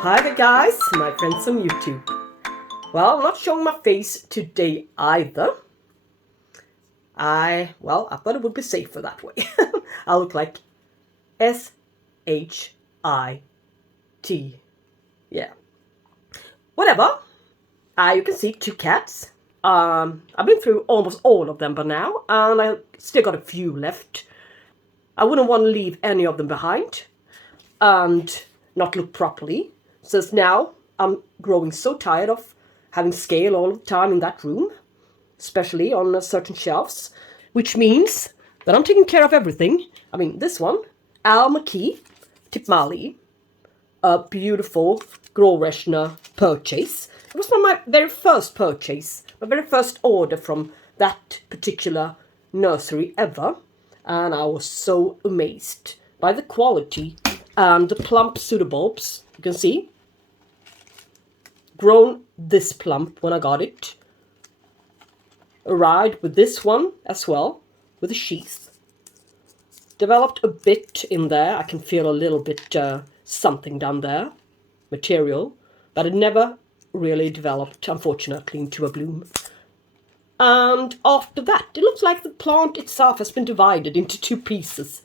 Hi there guys, my friends on YouTube. Well, I'm not showing my face today either. I thought it would be safer that way. I look like S-H-I-T. Yeah. Whatever. You can see 2 cats. I've been through almost all of them by now, and I still got a few left. I wouldn't want to leave any of them behind and not look properly. Since now I'm growing so tired of having scale all the time in that room, especially on certain shelves, which means that I'm taking care of everything. I mean, this one, Alma Key, Tipmale, a beautiful Growrechner purchase. It was from my very first purchase, my very first order from that particular nursery ever, and I was so amazed by the quality and the plump pseudobulbs. You can see, grown this plump when I got it. Arrived with this one as well, with a sheath. Developed a bit in there. I can feel a little bit something down there, material, but it never really developed, unfortunately, into a bloom. And after that, it looks like the plant itself has been divided into 2 pieces,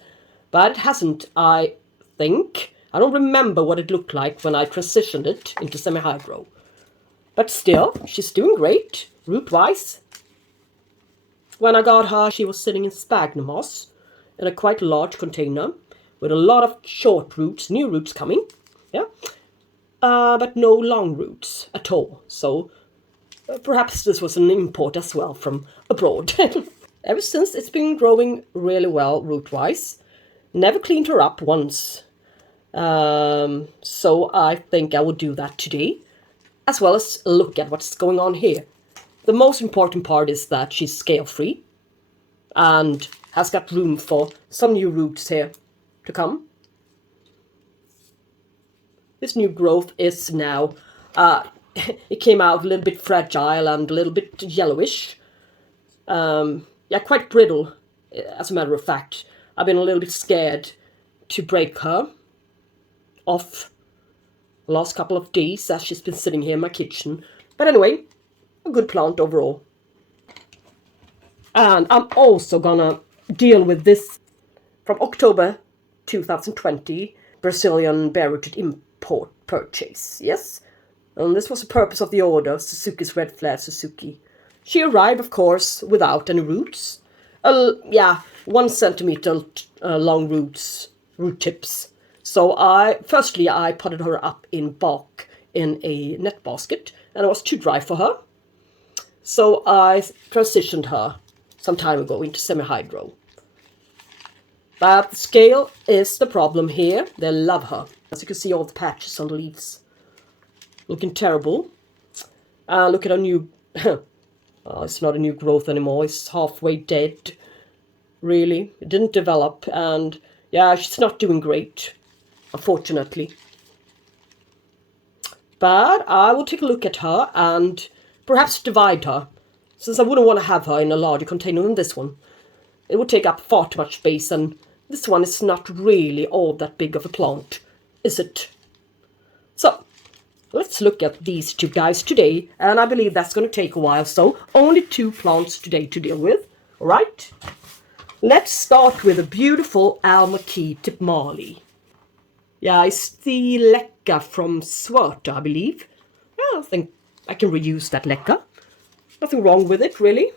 but it hasn't, I think. I don't remember what it looked like when I transitioned it into semi-hydro. But still, she's doing great, root-wise. When I got her, she was sitting in sphagnum moss in a quite large container with a lot of short roots, new roots coming, yeah, but no long roots at all. So perhaps this was an import as well from abroad. Ever since, it's been growing really well root-wise. Never cleaned her up once. So I think I will do that today, as well as look at what's going on here. The most important part is that she's scale-free and has got room for some new roots here to come. This new growth is now, it came out a little bit fragile and a little bit yellowish. Yeah, quite brittle, as a matter of fact. I've been a little bit scared to break her off the last couple of days as she's been sitting here in my kitchen. But anyway, a good plant overall. And I'm also gonna deal with this from October 2020 Brazilian bare-rooted import purchase. Yes, and this was the purpose of the order, Suzuki's red flare Suzuki. She arrived, of course, without any roots. Yeah, 1 centimeter long roots, root tips. So I potted her up in bulk in a net basket, and it was too dry for her. So I transitioned her some time ago into semi-hydro. But the scale is the problem here. They love her. As you can see, all the patches on the leaves. Looking terrible. Look at her new... it's not a new growth anymore. It's halfway dead. Really. It didn't develop. And yeah, she's not doing great, unfortunately. But I will take a look at her and perhaps divide her, since I wouldn't want to have her in a larger container than this one. It would take up far too much space, and this one is not really all that big of a plant, is it? So, let's look at these 2 guys today, and I believe that's going to take a while, so only 2 plants today to deal with, alright? Let's start with a beautiful Alma Key Tipmale. Yeah, it's the leca from Schwerter, I believe. Yeah, I think I can reuse that leca. Nothing wrong with it, really.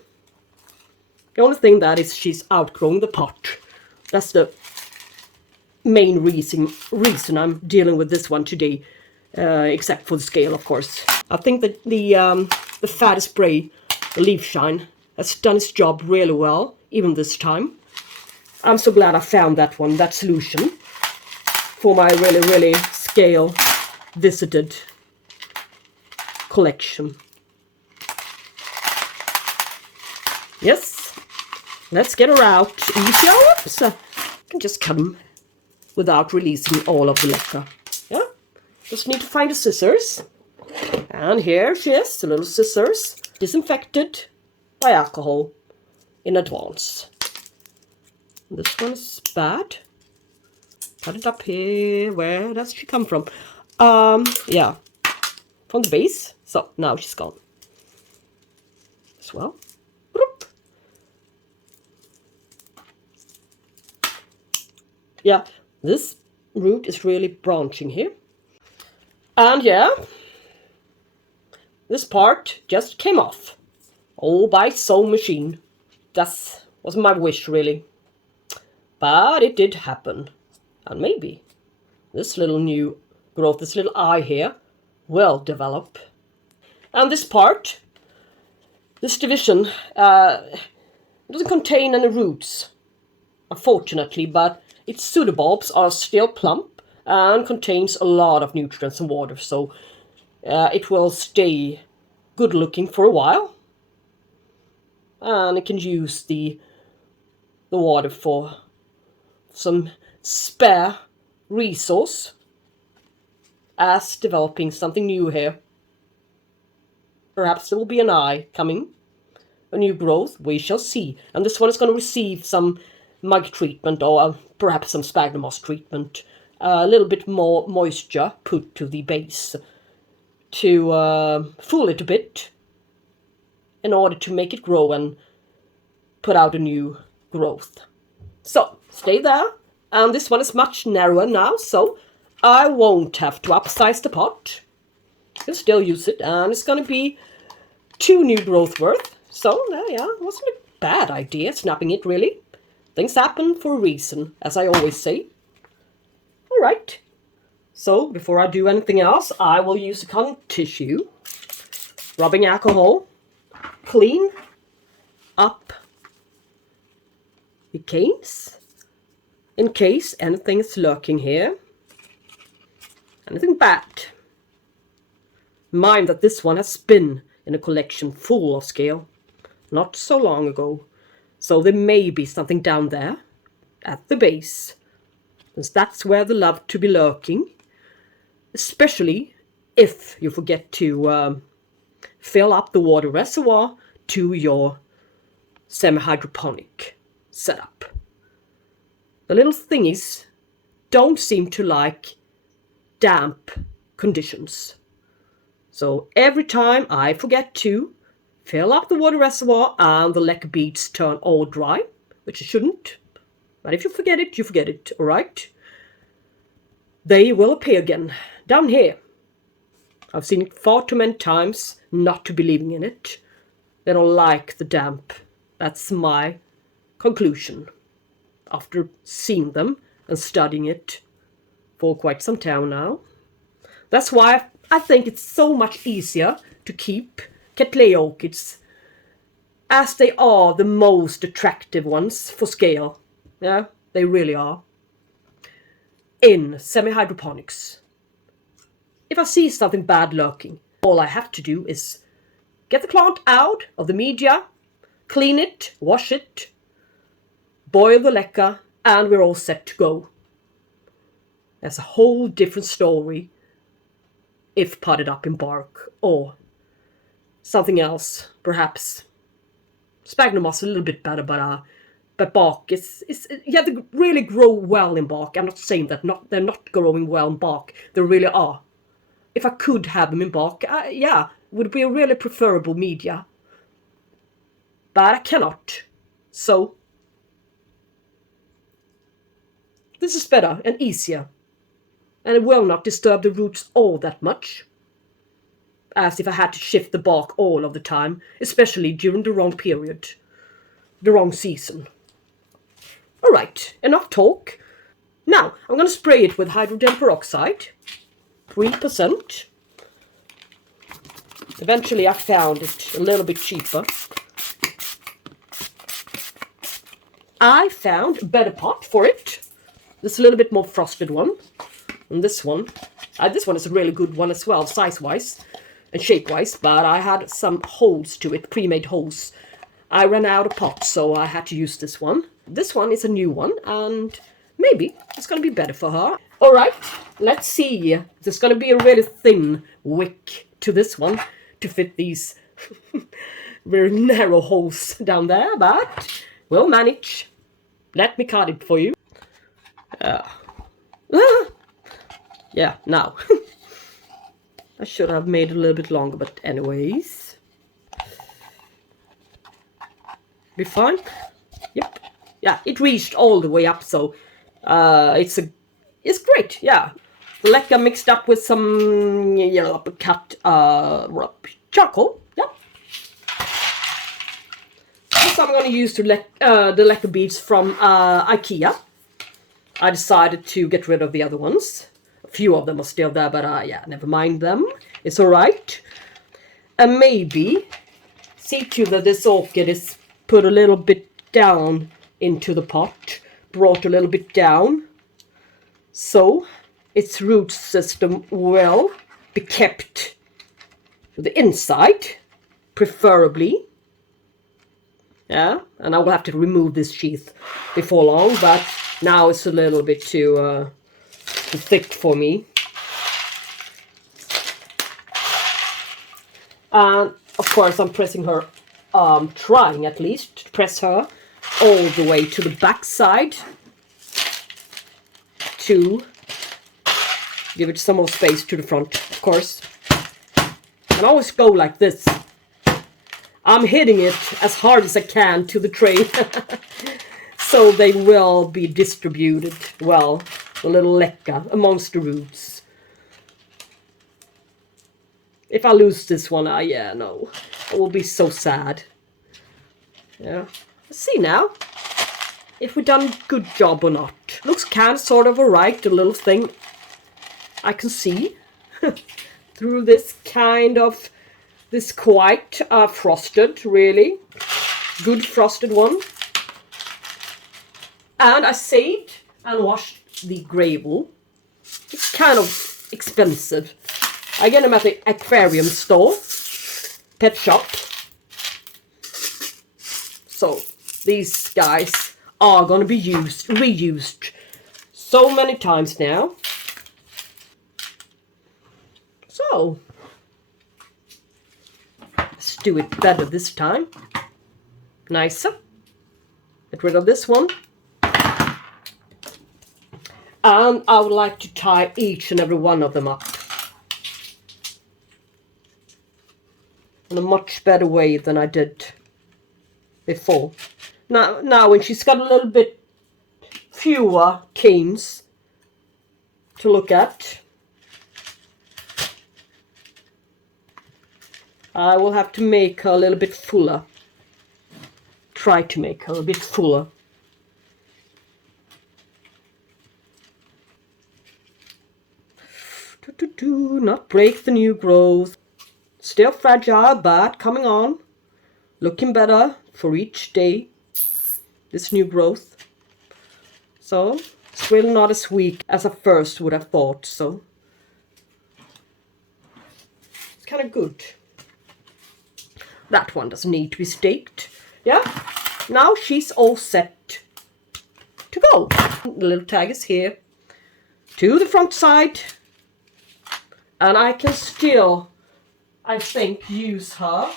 The only thing that is she's outgrowing the pot. That's the main reason I'm dealing with this one today, except for the scale, of course. I think that the fat spray, the leaf shine, has done its job really well, even this time. I'm so glad I found that one, that solution, for my really scale visited collection. Yes, let's get her out easier. Oops, I can just come without releasing all of the leca. Yeah, just need to find the scissors. And here she is, the little scissors, disinfected by alcohol in advance. This one is bad. Cut it up here. Where does she come from? Yeah, from the base. So now she's gone as well. Bloop. Yeah, this root is really branching here. And yeah, this part just came off. All by sewing machine. That wasn't my wish, really. But it did happen. And maybe this little new growth, this little eye here, will develop. And this part, this division, doesn't contain any roots, unfortunately, but its pseudobulbs are still plump and contains a lot of nutrients and water, so it will stay good looking for a while. And it can use the water for some spare resource as developing something new here. Perhaps there will be an eye coming, a new growth, we shall see. And this one is going to receive some mug treatment or perhaps some sphagnum moss treatment, a little bit more moisture put to the base to fool it a bit in order to make it grow and put out a new growth. So stay there, and this one is much narrower now, so I won't have to upsize the pot. You'll still use it, and it's going to be 2 new growth worth. So yeah, it wasn't a bad idea snapping it, really. Things happen for a reason, as I always say. All right. So before I do anything else, I will use a cotton tissue, rubbing alcohol, clean up the canes in case anything is lurking here. Anything bad. Mind that this one has been in a collection full of scale not so long ago, so there may be something down there at the base, since that's where they love to be lurking, especially if you forget to fill up the water reservoir to your semi-hydroponic setup. The little thingies don't seem to like damp conditions. So every time I forget to fill up the water reservoir and the leca beads turn all dry, which it shouldn't, but if you forget it, you forget it, alright? They will appear again, down here. I've seen it far too many times not to believing in it. They don't like the damp. That's my conclusion after seeing them and studying it for quite some time now. That's why I think it's so much easier to keep Cattleya orchids, as they are the most attractive ones for scale. Yeah, they really are. In semi-hydroponics. If I see something bad lurking, all I have to do is get the plant out of the media, clean it, wash it, boil the leca, and we're all set to go. That's a whole different story if potted up in bark or something else, perhaps. Sphagnum moss a little bit better, but bark is yeah, they really grow well in bark. I'm not saying that they're not growing well in bark. They really are. If I could have them in bark, yeah, would be a really preferable media. But I cannot. So this is better and easier. And it will not disturb the roots all that much, as if I had to shift the bark all of the time, especially during the wrong period, the wrong season. Alright, enough talk. Now, I'm going to spray it with hydrogen peroxide, 3%. Eventually I found it a little bit cheaper. I found a better pot for it. This a little bit more frosted one. And this one is a really good one as well, size-wise and shape-wise, but I had some holes to it, pre-made holes. I ran out of pots, so I had to use this one. This one is a new one, and maybe it's going to be better for her. All right, let's see. There's going to be a really thin wick to this one to fit these very narrow holes down there, but we'll manage. Let me cut it for you. Yeah, now. I should have made it a little bit longer, but anyways. Be fine? Yep. Yeah, it reached all the way up, so it's great, yeah. The leca mixed up with some yellow cut charcoal, yeah. So I'm going to use the leca beads from IKEA. I decided to get rid of the other ones. A few of them are still there, but yeah, never mind them. It's alright. And maybe see to that this orchid is put a little bit down into the pot. Brought a little bit down. So its root system will be kept to the inside, preferably. Yeah, and I will have to remove this sheath before long, but now it's a little bit too thick for me. And of course I'm pressing her, trying at least to press her all the way to the back side to give it some more space to the front, of course. And I always go like this. I'm hitting it as hard as I can to the tray. So they will be distributed well, the little leca amongst the roots. If I lose this one, yeah, no. I will be so sad. Yeah. Let's see now if we've done a good job or not. Looks kind of sort of alright, the little thing I can see through this kind of, this quite frosted, really. Good frosted one. And I saved and washed the gravel. It's kind of expensive. I get them at the aquarium store, pet shop. So these guys are going to be reused so many times now. So let's do it better this time. Nicer. Get rid of this one. And I would like to tie each and every one of them up in a much better way than I did before. Now when she's got a little bit fewer canes to look at, I will have to make her a little bit fuller. Try to make her a bit fuller. Do not break the new growth. Still fragile, but coming on. Looking better for each day. This new growth. So, it's really not as weak as I first would have thought, so. It's kind of good. That one doesn't need to be staked. Yeah, now she's all set to go. The little tag is here. To the front side. And I can still, I think, use her.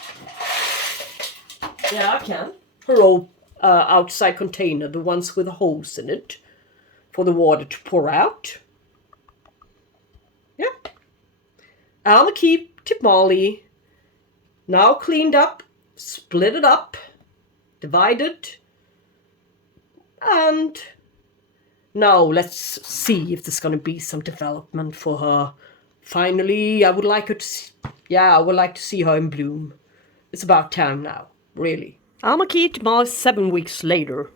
Yeah, I can. Her old outside container, the ones with the holes in it, for the water to pour out. Yeah. Alma Key, Tipmale. Now cleaned up, split it up, divided. And now let's see if there's going to be some development for her. Finally, I would like her to see, I would like to see her in bloom. It's about time now, really. Alma Key Tipmale 7 weeks later.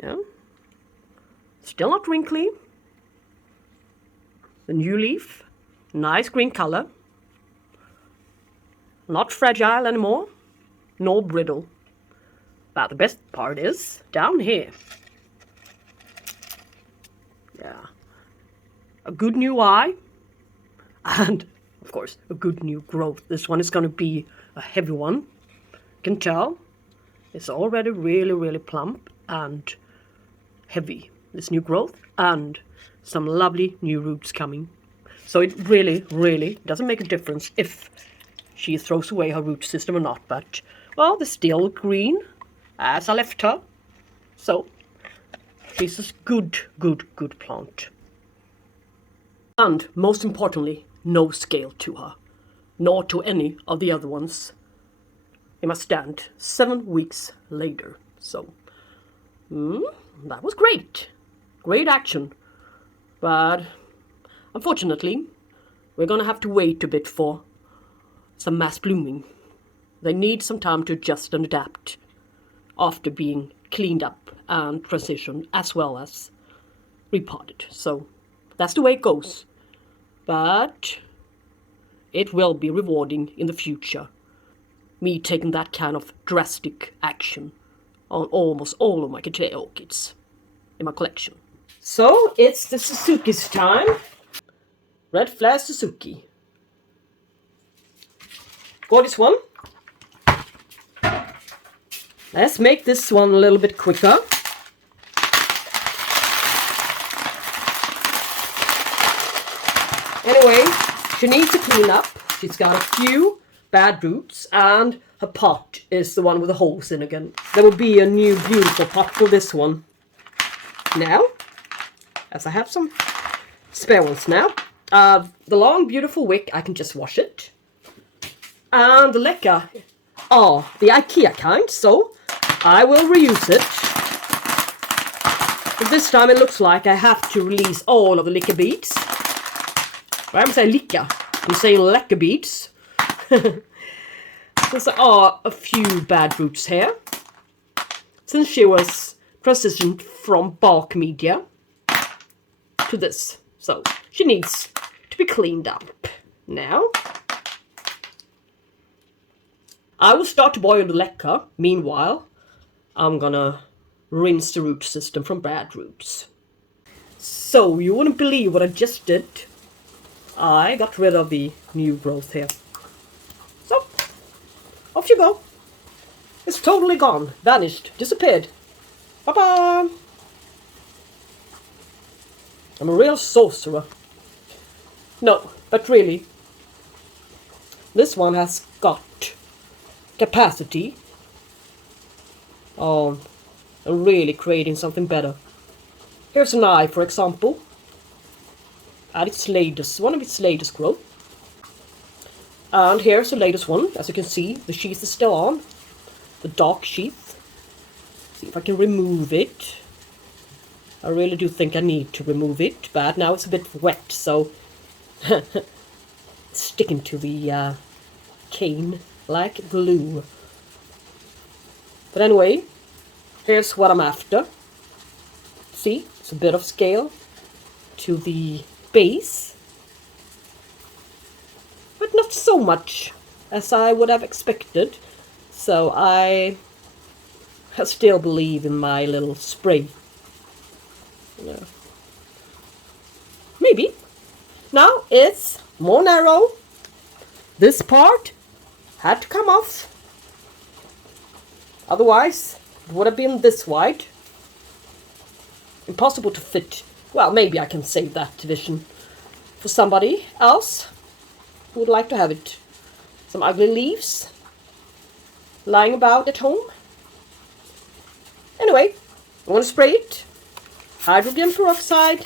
Yeah. Still not wrinkly. The new leaf. Nice green color. Not fragile anymore. Nor brittle. But the best part is down here. Yeah. A good new eye, and of course a good new growth. This one is going to be a heavy one. You can tell it's already really plump and heavy, this new growth, and some lovely new roots coming. So it really doesn't make a difference if she throws away her root system or not, but well, they're still green as I left her. So she's a good plant. And most importantly, no scale to her, nor to any of the other ones. It must stand 7 weeks later. So, that was great. Great action. But unfortunately, we're gonna have to wait a bit for some mass blooming. They need some time to adjust and adapt after being cleaned up and transitioned as well as repotted. So that's the way it goes. But it will be rewarding in the future, me taking that kind of drastic action on almost all of my Cattleya orchids in my collection. So it's the Suzuki's time. Red Flare Suzuki. Gorgeous one. Let's make this one a little bit quicker. Anyway, she needs to clean up. She's got a few bad roots, and her pot is the one with the holes in again. There will be a new beautiful pot for this one. Now, as I have some spare ones now, the long beautiful wick, I can just wash it. And the leca are the IKEA kind, so I will reuse it. But this time it looks like I have to release all of the leca beads. I'm saying leca, I'm saying leca beads. Since there are a few bad roots here. Since she was transitioned from bark media to this. So she needs to be cleaned up now. I will start to boil the leca. Meanwhile, I'm gonna rinse the root system from bad roots. So you wouldn't believe what I just did. I got rid of the new growth here. So, off you go. It's totally gone, vanished, disappeared. Bye-bye. I'm a real sorcerer. No, but really, this one has got capacity of really creating something better. Here's an eye, for example, at its latest, one of its latest growth. And here's the latest one. As you can see, the sheath is still on, the dark sheath. See if I can remove it. I really do think I need to remove it, but now it's a bit wet, so sticking to the cane like glue. But anyway, here's what I'm after. See, it's a bit of scale to the base, but not so much as I would have expected. So I still believe in my little spray. Yeah. Maybe. Now it's more narrow. This part had to come off. Otherwise, it would have been this wide. Impossible to fit. Well, maybe I can save that division for somebody else who would like to have it. Some ugly leaves lying about at home. Anyway, I want to spray it. Hydrogen peroxide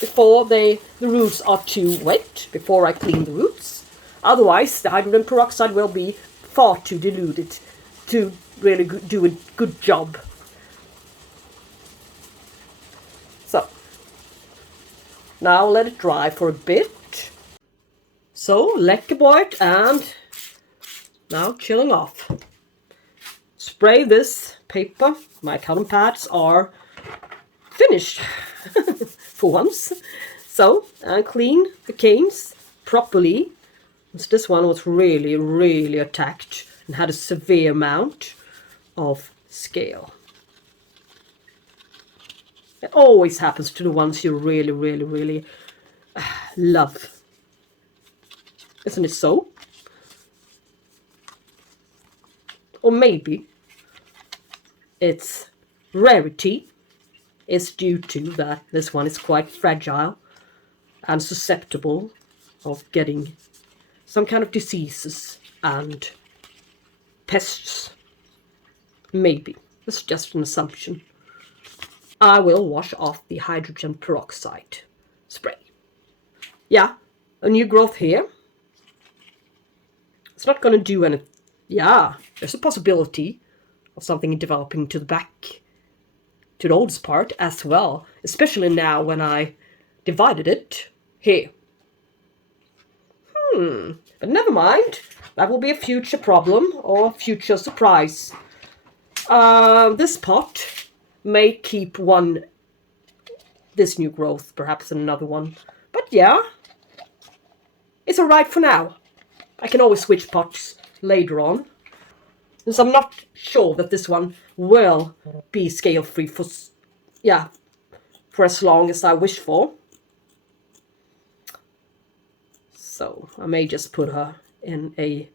before the roots are too wet, before I clean the roots. Otherwise, the hydrogen peroxide will be far too diluted to really do a good job. So, now let it dry for a bit. So, leca board, and now chilling off. Spray this paper. My cotton pads are finished for once. So, and clean the canes properly. This one was really attacked and had a severe amount of scale. It always happens to the ones you really love. Isn't it so? Or maybe its rarity is due to that this one is quite fragile and susceptible of getting some kind of diseases and pests. Maybe. It's just an assumption. I will wash off the hydrogen peroxide spray. yeah, a new growth here. It's not going to do anything. Yeah, there's a possibility of something developing to the back, to the oldest part as well, especially now when I divided it here. But never mind, that will be a future problem or future surprise. This pot may keep this new growth, perhaps another one, but yeah, it's alright for now. I can always switch pots later on, since I'm not sure that this one will be scale free for as long as I wish for. So I may just put her in a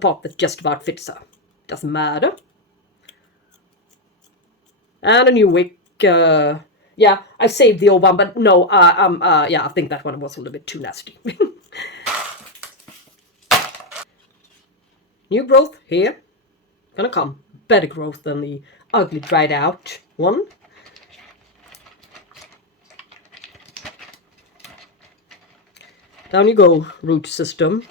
pot that just about fits her. Doesn't matter. And a new wick. Yeah, I saved the old one, but no, yeah, I think that one was a little bit too nasty. New growth here. Gonna come. Better growth than the ugly dried out one. Down you go, root system.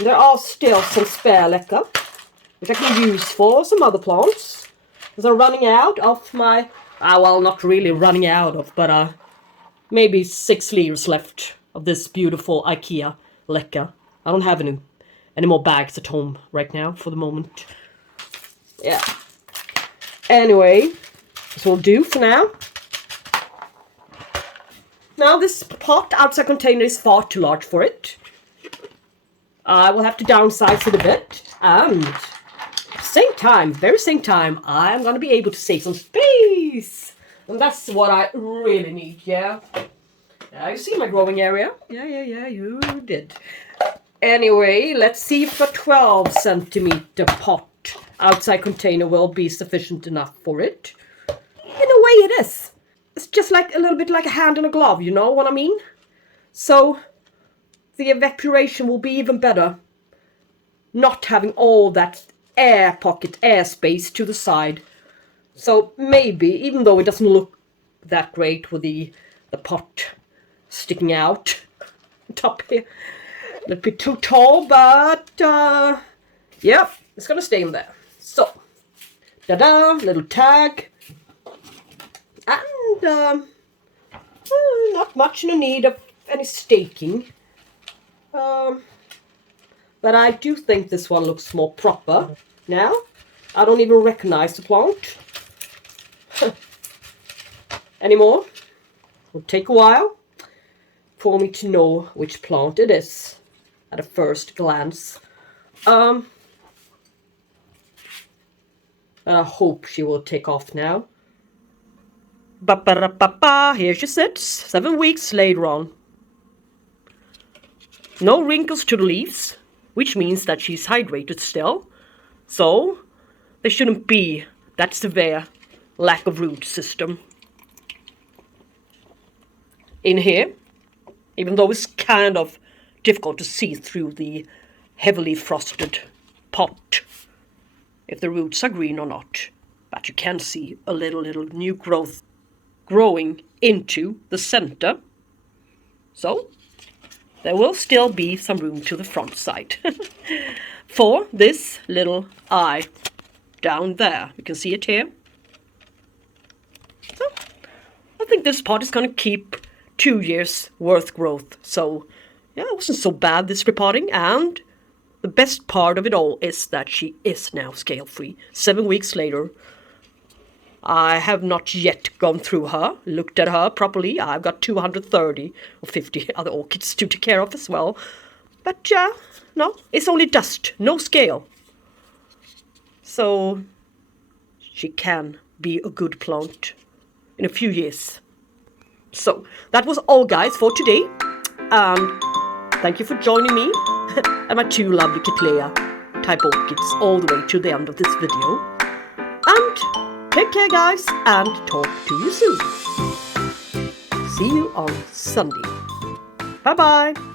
There are still some spare leca, which I can use for some other plants. Because I'm running out of my, well, not really running out of, but maybe 6 liters left of this beautiful IKEA leca. I don't have any more bags at home right now for the moment. Yeah. Anyway, this will do for now. Now this pot outside container is far too large for it. I will have to downsize it a bit, and very same time, I'm going to be able to save some space. And that's what I really need, yeah. You see my growing area? Yeah, you did. Anyway, let's see if a 12 centimeter pot outside container will be sufficient enough for it. In a way it is. It's just like a little bit like a hand in a glove, you know what I mean? So the evaporation will be even better. Not having all that air space to the side. So maybe, even though it doesn't look that great with the pot sticking out top here, a little bit too tall, but yeah, it's gonna stay in there. So, little tag, and not much in the need of any staking. But I do think this one looks more proper now. I don't even recognize the plant anymore. It'll take a while for me to know which plant it is at a first glance. I hope she will take off now. Here she sits, 7 weeks later on. No wrinkles to the leaves, which means that she's hydrated still. So there shouldn't be that severe lack of root system in here, even though it's kind of difficult to see through the heavily frosted pot if the roots are green or not. But you can see a little new growth growing into the center. So there will still be some room to the front side for this little eye down there. You can see it here. So I think this pot is going to keep 2 years worth growth. So yeah, it wasn't so bad, this repotting. And the best part of it all is that she is now scale free. 7 weeks later. I have not yet gone through her, looked at her properly. I've got 230 or 50 other orchids to take care of as well. But yeah, no, it's only dust, no scale. So she can be a good plant in a few years. So that was all, guys, for today. Thank you for joining me and my 2 lovely Cattleya type orchids all the way to the end of this video. And take care, guys, and talk to you soon. See you on Sunday. Bye-bye.